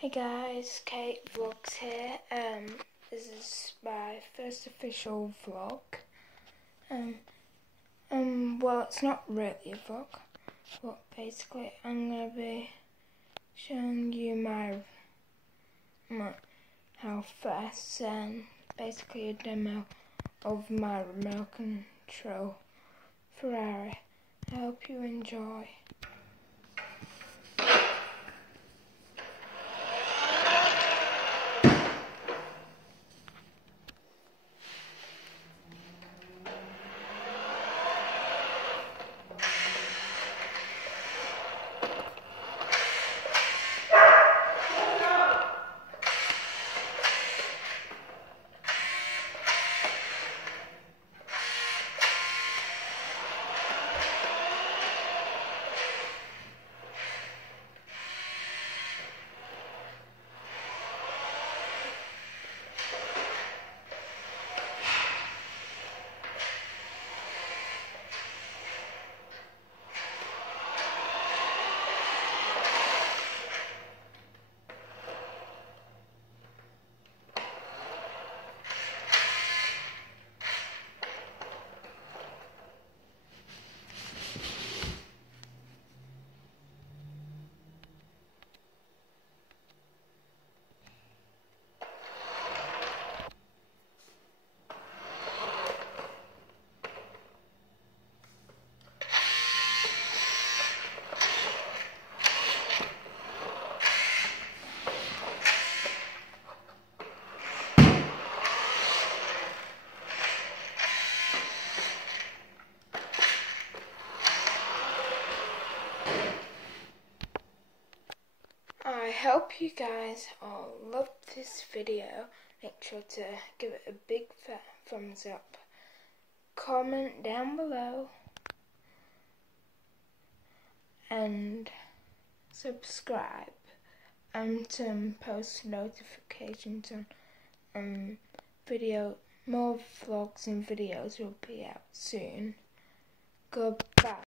Hey guys, Kate Vlogs here. This is my first official vlog. Well, it's not really a vlog, but basically I'm gonna be showing you how fast and basically a demo of my remote control Ferrari. I hope you enjoy. I hope you guys all loved this video. Make sure to give it a big fat thumbs up. Comment down below. And subscribe. And to post notifications on more vlogs and videos will be out soon. Goodbye.